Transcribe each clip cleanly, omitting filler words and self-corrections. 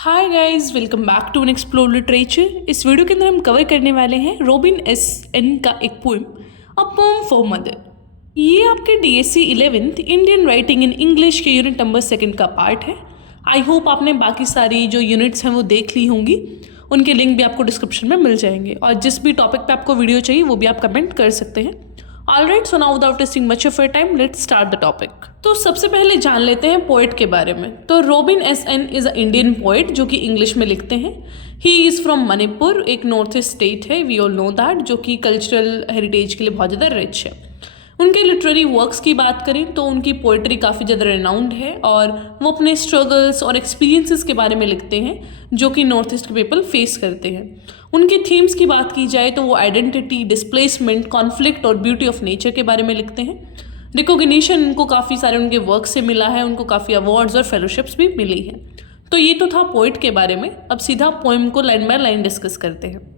Hi guys, welcome back to an explore literature. इस video के अंदर हम कवर करने वाले हैं रॉबिन एस एन का एक poem a poem for mother. ये आपके DSC 11th Indian writing in English के यूनिट नंबर 2 का पार्ट है। आई होप आपने बाकी सारी जो यूनिट्स हैं वो देख ली होंगी। उनके लिंक भी आपको डिस्क्रिप्शन में मिल जाएंगे और जिस भी टॉपिक पे आपको वीडियो चाहिए वो भी आप कमेंट कर सकते हैं। Alright, so now without wasting much of your time let's start the topic. तो सबसे पहले जान लेते हैं पोएट के बारे में। तो Robin S N is a Indian poet जो कि इंग्लिश में लिखते हैं। ही इज़ फ्रॉम मणिपुर, एक नॉर्थ ईस्ट स्टेट है, वी ऑल नो दैट, जो कि कल्चरल हेरिटेज के लिए बहुत ज़्यादा रिच है। उनके लिटरेरी वर्क्स की बात करें तो उनकी पोइट्री काफ़ी ज़्यादा रेनाउंड है और वो अपने स्ट्रगल्स और एक्सपीरियंसेस के बारे में लिखते हैं जो कि नॉर्थ ईस्ट के पीपल फेस करते हैं। उनके थीम्स की बात की जाए तो वो आइडेंटिटी, डिस्प्लेसमेंट, कॉन्फ्लिक्ट और ब्यूटी ऑफ नेचर के बारे में लिखते हैं। रिकॉग्निशन उनको काफ़ी सारे उनके वर्क से मिला है, उनको काफ़ी अवार्ड्स और फेलोशिप्स भी मिली हैं। तो ये तो था पोइट के बारे में। अब सीधा पोएम को लाइन बाय लाइन डिस्कस करते हैं।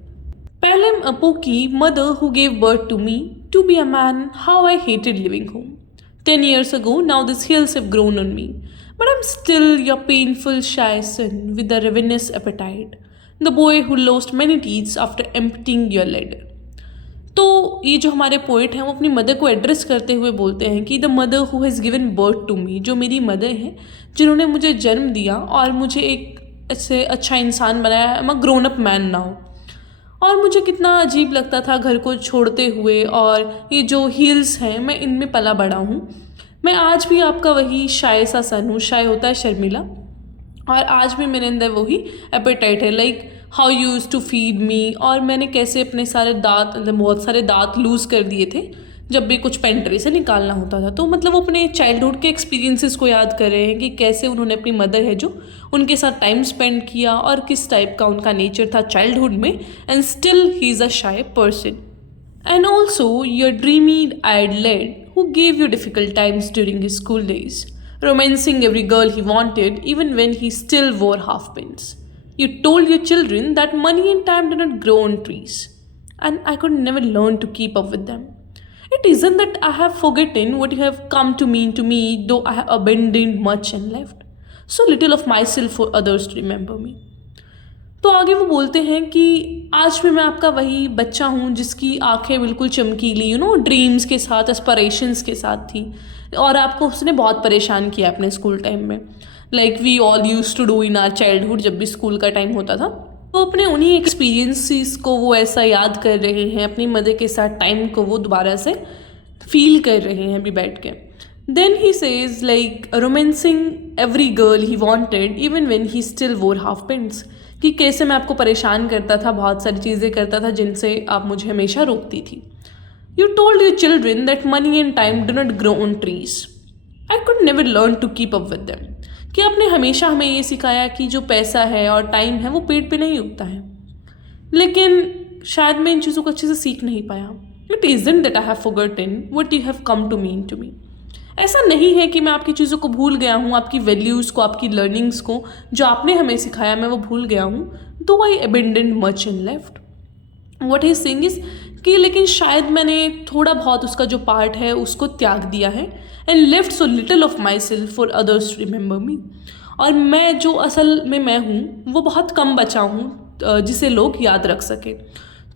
Pelham Apoki, mother who gave birth to me, to be a man, how I hated leaving home. 10 years ago, now these hills have grown on me, but I'm still your painful shy son with a ravenous appetite, the boy who lost many teeth after emptying your ladder. तो ये जो हमारे poet हैं वो अपनी mother को address करते हुए बोलते हैं कि the mother who has given birth to me, जो मेरी मदर हैं जिन्होंने मुझे जन्म दिया और मुझे एक ऐसे अच्छा इंसान बनाया। I am a grown up man now. और मुझे कितना अजीब लगता था घर को छोड़ते हुए, और ये जो हील्स हैं मैं इनमें पला बड़ा हूँ। मैं आज भी आपका वही शाय सा सन हूँ, शाय होता है शर्मिला, और आज भी मेरे अंदर वही एपेटाइट है, like how use to feed me. और मैंने कैसे अपने सारे दांत, बहुत सारे दांत लूज़ कर दिए थे जब भी कुछ पेंट्री से निकालना होता था। तो मतलब वो अपने चाइल्डहुड के एक्सपीरियंसेस को याद कर रहे हैं कि कैसे उन्होंने अपनी मदर है जो उनके साथ टाइम स्पेंड किया और किस टाइप का उनका नेचर था चाइल्डहुड में, and still he is a shy person. And also your dreamy eyed lad who gave you difficult times during his school days, romancing every girl he wanted even when he still wore half pins. You told your children that money and time do not grow on trees, and I could never learn to keep up with them. It isn't that I have forgotten what you have come to mean to me, though I have abandoned much and left so little of myself for others to remember me. तो आगे वो बोलते हैं कि आज भी मैं आपका वही बच्चा हूँ जिसकी आंखें बिल्कुल चमकीली, ड्रीम्स के साथ, एस्पिरेशंस के साथ थी, और आपको उसने बहुत परेशान किया अपने स्कूल टाइम में, like we all use to do in our childhood. जब भी स्कूल का टाइम होता था तो अपने उन्हीं एक्सपीरियंसेस को वो ऐसा याद कर रहे हैं, अपनी मदर के साथ टाइम को वो दोबारा से फील कर रहे हैं अभी बैठ के। Then he says like romancing every girl he wanted even when he still wore half pants, कि कैसे मैं आपको परेशान करता था, बहुत सारी चीज़ें करता था जिनसे आप मुझे हमेशा रोकती थी। You told your children that money and time do not grow on trees, I could never learn to keep up with them, कि आपने हमेशा हमें ये सिखाया कि जो पैसा है और टाइम है वो पेड़ पे नहीं उगता है, लेकिन शायद मैं इन चीज़ों को अच्छे से सीख नहीं पाया। It isn't that I have forgotten what you have come to mean to me. ऐसा नहीं है कि मैं आपकी चीज़ों को भूल गया हूँ, आपकी वैल्यूज़ को, आपकी लर्निंग्स को, जो आपने हमें सिखाया मैं वो भूल गया हूँ। Though I abandon much and left, what he saying is कि लेकिन शायद मैंने थोड़ा बहुत उसका जो पार्ट है उसको त्याग दिया है, and left so little of myself for others to remember me. और मैं जो असल में मैं हूँ वो बहुत कम बचा हूँ जिसे लोग याद रख सके।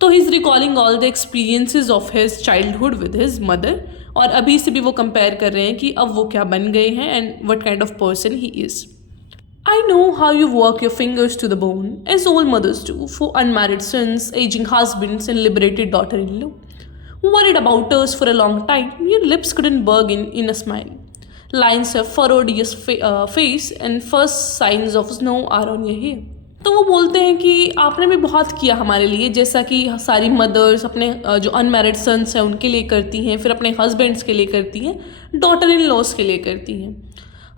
तो he is recalling all the experiences of his childhood with his mother, और अभी से भी वो कंपेयर कर रहे हैं कि अब वो क्या बन गए हैं and what kind of person he is. I know how you work your fingers to the bone, as all mothers do, for unmarried sons, aging husbands, and liberated daughter-in-law. Worried about us for a long time, your lips couldn't burn in a smile. Lines have furrowed your face, and first signs of snow are on your hair. तो वो बोलते हैं कि आपने भी बहुत किया हमारे लिए, जैसा कि सारी मदर्स अपने जो अनमैरिड सन्स हैं उनके लिए करती हैं, फिर अपने हस्बैंड्स के लिए करती हैं, डॉटर इन लॉस के लिए करती हैं।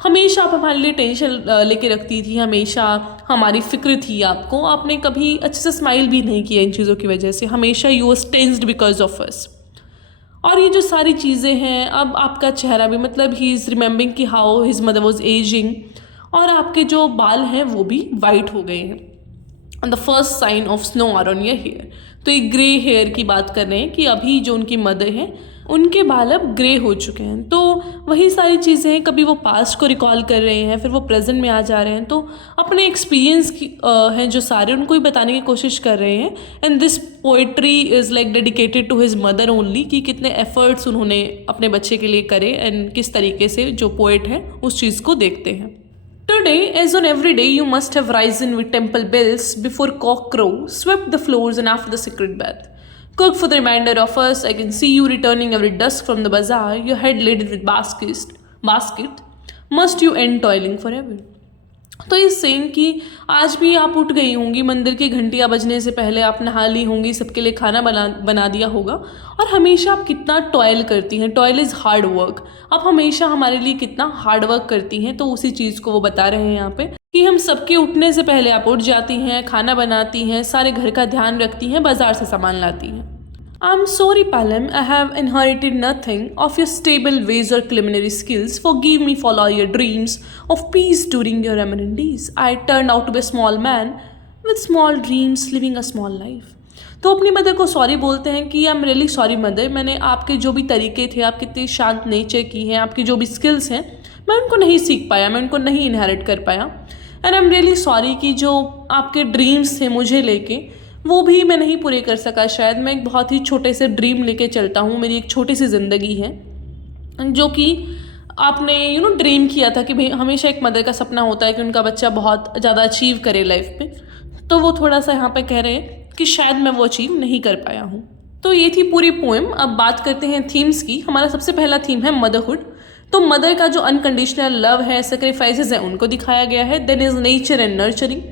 हमेशा आप हमारे लिए टेंशन लेके रखती थी, हमेशा हमारी फिक्र थी आपको, आपने कभी अच्छे से स्माइल भी नहीं किया इन चीज़ों की वजह से, हमेशा you was tensed because of us. और ये जो सारी चीज़ें हैं, अब आपका चेहरा भी, मतलब ही इज़ रिमेंबरिंग कि how his mother was ageing, और आपके जो बाल हैं वो भी वाइट हो गए हैं। The first sign of snow are on your hair, तो ये ग्रे हेयर की बात कर रहे हैं कि अभी जो उनकी मदर है उनके बाल अब ग्रे हो चुके हैं। तो वही सारी चीज़ें हैं, कभी वो पास्ट को रिकॉल कर रहे हैं, फिर वो प्रेजेंट में आ जा रहे हैं, तो अपने एक्सपीरियंस की हैं जो सारे, उनको ही बताने की कोशिश कर रहे हैं। And this poetry is like dedicated to his mother only, कि कितने एफर्ट्स उन्होंने अपने बच्चे के लिए करे एंड किस तरीके से जो पोइट है उस चीज़ को देखते हैं। Today, as on every day, you must have risen with temple bells before cock crow, swept the floors and after the sacred bath. Cooked for the reminder of us, I can see you returning every dusk from the bazaar, your head laden with basket. Must you end toiling forever? तो इस saying कि आज भी आप उठ गई होंगी, मंदिर की घंटियाँ बजने से पहले आप नहा ली होंगी, सबके लिए खाना बना दिया होगा, और हमेशा आप कितना टॉयल करती हैं। Toil is hard work. आप हमेशा हमारे लिए कितना हार्ड वर्क करती हैं, तो उसी चीज़ को वो बता रहे हैं यहाँ पे कि हम सबके उठने से पहले आप उठ जाती हैं, खाना बनाती हैं, सारे घर का ध्यान रखती हैं, बाजार से सामान लाती हैं। I'm sorry, Palam, I have inherited nothing of your stable ways or culinary skills. Forgive me for all your dreams of peace during your eminent days. I turned out to be a small man with small dreams, living a small life. तो अपनी mother को sorry बोलते हैं कि I am really sorry mother, मैंने आपके जो भी तरीके थे, आप कितनी शांत नेचर की हैं, आपकी जो भी स्किल्स हैं, मैं उनको नहीं सीख पाया, मैं उनको नहीं इनहेरिट कर पाया। And I am really sorry कि जो आपके ड्रीम्स थे मुझे लेके, वो भी मैं नहीं पूरे कर सका। शायद मैं एक बहुत ही छोटे से ड्रीम लेके चलता हूँ, मेरी एक छोटी सी ज़िंदगी है, जो कि आपने ड्रीम किया था कि भाई हमेशा एक मदर का सपना होता है कि उनका बच्चा बहुत ज़्यादा अचीव करे लाइफ में, तो वो थोड़ा सा यहाँ पे कह रहे हैं कि शायद मैं वो अचीव नहीं कर पाया हूँ। तो ये थी पूरी पोएम। अब बात करते हैं थीम्स की। हमारा सबसे पहला थीम है मदरहुड। तो मदर का जो अनकंडीशनल लव है, सेक्रीफाइसेस है, उनको दिखाया गया है। Then is nature and nurturing.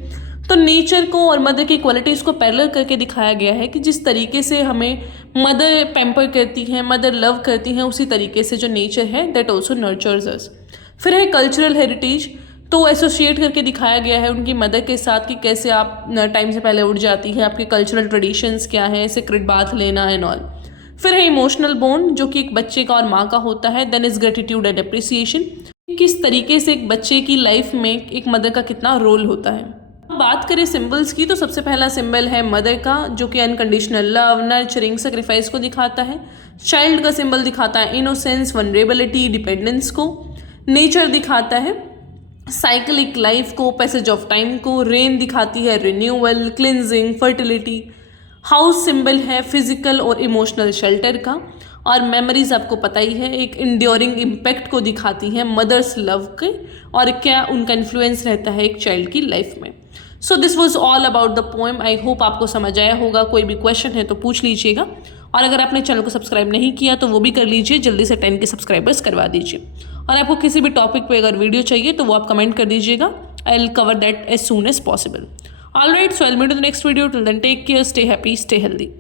तो नेचर को और मदर की क्वालिटीज़ को पैरेलल करके दिखाया गया है कि जिस तरीके से हमें मदर पैम्पर करती हैं, मदर लव करती हैं, उसी तरीके से जो नेचर है दैट ऑल्सो नर्चर्स अस। फिर है कल्चरल हेरिटेज। तो एसोसिएट करके दिखाया गया है उनकी मदर के साथ कि कैसे आप टाइम से पहले उठ जाती हैं, आपके कल्चरल ट्रेडिशंस क्या हैं, सीक्रेट बाथ लेना एंड ऑल। फिर है इमोशनल बॉन्ड, जो कि एक बच्चे का और माँ का होता है। Then is gratitude and appreciation, किस तरीके से एक बच्चे की लाइफ में एक मदर का कितना रोल होता है। बात करें सिंबल्स की, तो सबसे पहला सिंबल है मदर का, जो कि अनकंडीशनल लव, नर्चरिंग, सेक्रीफाइस को दिखाता है। चाइल्ड का सिंबल दिखाता है इनोसेंस, वनरेबिलिटी, डिपेंडेंस को। नेचर दिखाता है साइकिलिक लाइफ को, पैसेज ऑफ टाइम को। रेन दिखाती है renewal, cleansing, fertility. House symbol है फिजिकल और इमोशनल शेल्टर का। और मेमोरीज आपको पता ही है, एक इंड्योरिंग इम्पैक्ट को दिखाती हैं मदर्स लव के, और क्या उनका इन्फ्लुएंस रहता है एक चाइल्ड की लाइफ में। So this was all about the poem. I hope आपको समझ आया होगा। कोई भी क्वेश्चन है तो पूछ लीजिएगा, और अगर आपने चैनल को सब्सक्राइब नहीं किया तो वो भी कर लीजिए, जल्दी से 10 के सब्सक्राइबर्स करवा दीजिए। और आपको किसी भी टॉपिक पे अगर वीडियो चाहिए तो वो आप कमेंट कर दीजिएगा। I will cover that as soon as possible. Alright, so I will meet in the next video. Till then take care, stay happy, stay healthy.